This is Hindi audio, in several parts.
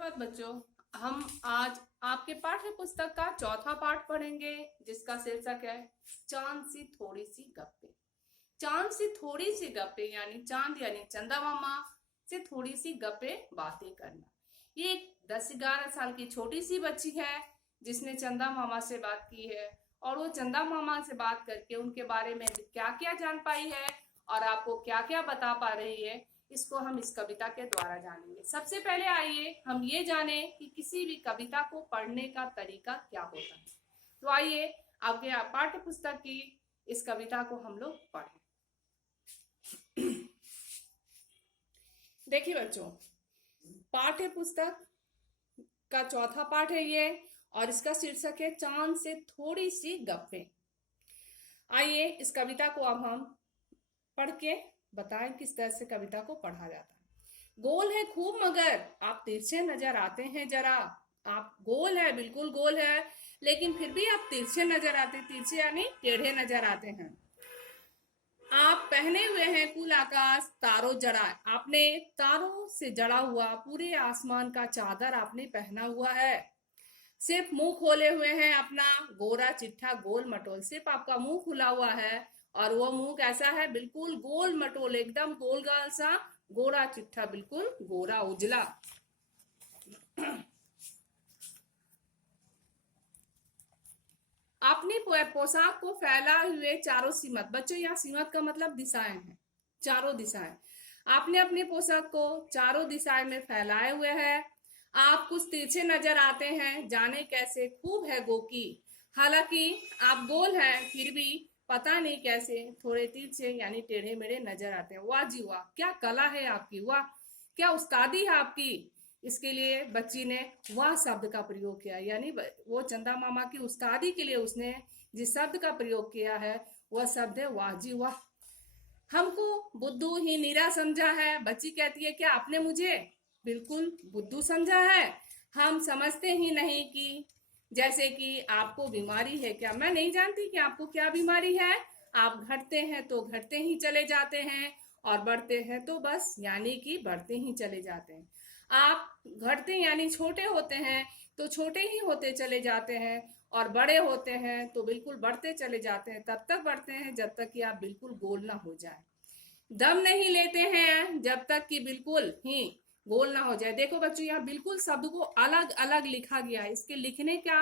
धन्यवाद बच्चों। हम आज आपके पाठ्य पुस्तक का चौथा पाठ पढ़ेंगे, जिसका शीर्षक है चांद सी थोड़ी सी गप्पे। चांद सी थोड़ी सी गप्पे यानी चांद यानी चंदा मामा से थोड़ी सी गप्पे बातें करना। ये एक 10-11 साल की छोटी सी बच्ची है जिसने चंदा मामा से बात की है, और वो चंदा मामा से बात करके उनके बारे में क्या क्या जान पाई है और आपको क्या क्या बता पा रही है, इसको हम इस कविता के द्वारा जानेंगे। सबसे पहले आइए हम ये जाने कि किसी भी कविता को पढ़ने का तरीका क्या होता है। तो आइए आपके पाठ्य पुस्तक की इस कविता को हम लोग पढ़ें। देखिए बच्चों, पाठ्य पुस्तक का चौथा पाठ है ये, और इसका शीर्षक है चांद से थोड़ी सी गप्पे। आइए इस कविता को अब हम पढ़ के बताएं किस तरह से कविता को पढ़ा जाता है। गोल है खूब मगर आप तिरछे नजर आते हैं जरा। आप गोल है, बिल्कुल गोल है, लेकिन फिर भी आप तिरछे नजर आते, तिरछे यानी टेढ़े नजर आते हैं। आप पहने हुए हैं कुल आकाश तारों जड़ा। आपने तारों से जड़ा हुआ पूरे आसमान का चादर आपने पहना हुआ है। सिर्फ मुंह खोले हुए हैं अपना गोरा चिट्ठा गोल मटोल। सिर्फ आपका मुंह खुला हुआ है, और वो मुंह कैसा है? बिल्कुल गोल मटोल, एकदम गोल गाल सा गोरा चिट्ठा, बिल्कुल गोरा उजला। अपनी पोशाक को फैलाए हुए चारों सीमत। बच्चों यहाँ सीमत का मतलब दिशाएं हैं, चारों दिशाएं। आपने अपनी पोशाक को चारों दिशाएं में फैलाए हुए है। आप कुछ तिरछे नजर आते हैं, जाने कैसे, खूब है गोकी। हालांकि आप गोल हैं, फिर भी पता नहीं कैसे थोड़े तिरछे यानी टेढ़े मेढ़े नजर आते हैं। वाह जी वाह, क्या कला है आपकी, वाह क्या उस्तादी है आपकी। इसके लिए बच्ची ने वाह शब्द का प्रयोग किया, यानी वो चंदा मामा की उस्तादी के लिए उसने जिस शब्द का प्रयोग किया है वह शब्द है वाह जी वाह। हमको बुद्धू ही नीरा समझा है। बच्ची कहती है क्या आपने मुझे बिल्कुल बुद्धू समझा है? हम समझते ही नहीं कि जैसे कि आपको बीमारी है क्या। मैं नहीं जानती कि आपको क्या बीमारी है। आप घटते हैं तो घटते ही चले जाते हैं, और बढ़ते हैं तो बस यानी कि बढ़ते ही चले जाते हैं। आप घटते यानी छोटे होते हैं तो छोटे ही होते चले जाते हैं, और बड़े होते हैं तो बिल्कुल बढ़ते चले जाते हैं। तब तक बढ़ते हैं जब तक कि आप बिल्कुल गोल ना हो जाए। दम नहीं लेते हैं जब तक कि बिल्कुल ही गोल ना हो जाए। देखो बच्चों, यहाँ बिल्कुल शब्द को अलग अलग लिखा गया है। इसके लिखने का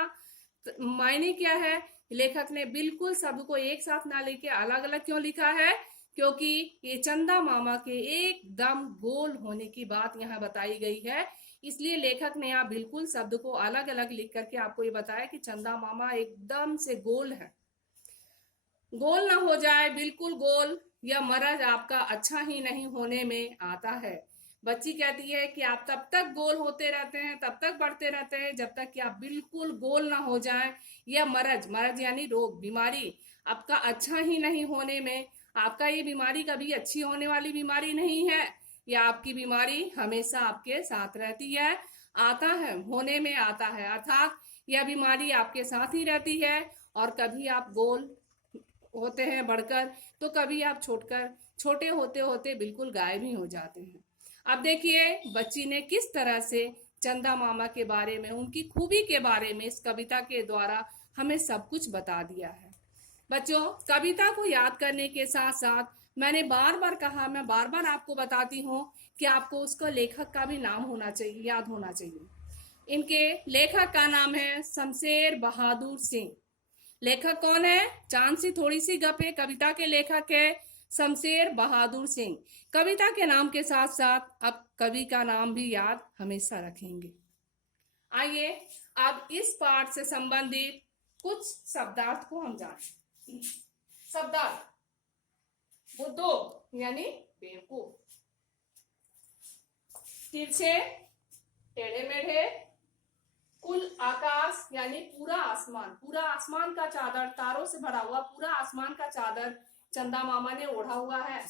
मायने क्या है? लेखक ने बिल्कुल शब्द को एक साथ ना लेके अलग अलग क्यों लिखा है? क्योंकि ये चंदा मामा के एकदम गोल होने की बात यहाँ बताई गई है। इसलिए लेखक ने यहाँ बिल्कुल शब्द को अलग अलग लिख करके आपको ये बताया कि चंदा मामा एकदम से गोल है। गोल ना हो जाए, बिल्कुल गोल, यह मर्ज आपका अच्छा ही नहीं होने में आता है। बच्ची कहती है कि आप तब तक गोल होते रहते हैं, तब तक बढ़ते रहते हैं जब तक कि आप बिल्कुल गोल ना हो जाएं। यह मर्ज, मर्ज यानी रोग, बीमारी आपका अच्छा ही नहीं होने में। आपका ये बीमारी कभी अच्छी होने वाली बीमारी नहीं है। यह आपकी बीमारी हमेशा आपके साथ रहती है, आता है, होने में आता है, अर्थात यह बीमारी आपके साथ ही रहती है। और कभी आप गोल होते हैं बढ़कर, तो कभी आप छोटे होते होते बिल्कुल गायब ही हो जाते हैं। अब देखिए बच्ची ने किस तरह से चंदा मामा के बारे में, उनकी खूबी के बारे में इस कविता के द्वारा हमें सब कुछ बता दिया है। बच्चों, कविता को याद करने के साथ साथ मैंने बार बार कहा, मैं बार बार आपको बताती हूँ कि आपको उसका लेखक का भी नाम होना चाहिए, याद होना चाहिए। इनके लेखक का नाम है शमशेर बहादुर सिंह। लेखक कौन है? चांद सी थोड़ी सी गप्पे कविता के लेखक है शमशेर बहादुर सिंह। कविता के नाम के साथ साथ अब कवि का नाम भी याद हमेशा रखेंगे। आइए अब इस पाठ से संबंधित कुछ शब्दार्थ को हम जानें। शब्दार्थ: बुद्धू यानी बेवकूफ, तिरछे टेढ़े मेढ़े, कुल आकाश यानी पूरा आसमान, पूरा आसमान का चादर, तारों से भरा हुआ पूरा आसमान का चादर चंदा मामा ने ओढ़ा हुआ है।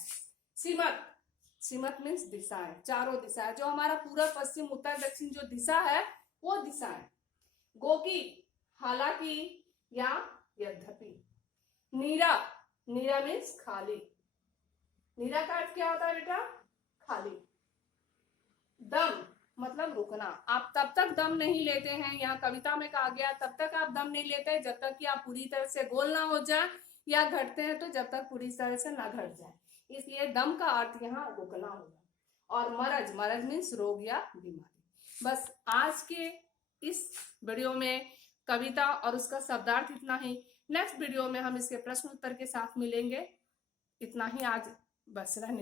सीमत, सीमत मीन्स दिशाएं, चारों दिशाएं, जो हमारा पूरब पश्चिम उत्तर दक्षिण जो दिशा है वो दिशाएं। गोकी हालांकि या यद्यपि। नीरा, नीरा मीन्स खाली। नीरा का अर्थ क्या होता है बेटा? खाली। दम मतलब रुकना। आप तब तक दम नहीं लेते हैं, यहाँ कविता में कहा गया तब तक आप दम नहीं लेते जब तक कि आप पूरी तरह से गोल ना हो जाए, या घटते हैं तो जब तक पूरी तरह से ना घट जाए। इसलिए दम का अर्थ यहाँ रुकना होगा। और मरज, मरज मीन्स रोग या बीमारी। बस आज के इस वीडियो में कविता और उसका शब्दार्थ इतना ही। नेक्स्ट वीडियो में हम इसके प्रश्न उत्तर के साथ मिलेंगे। इतना ही आज, बस रहने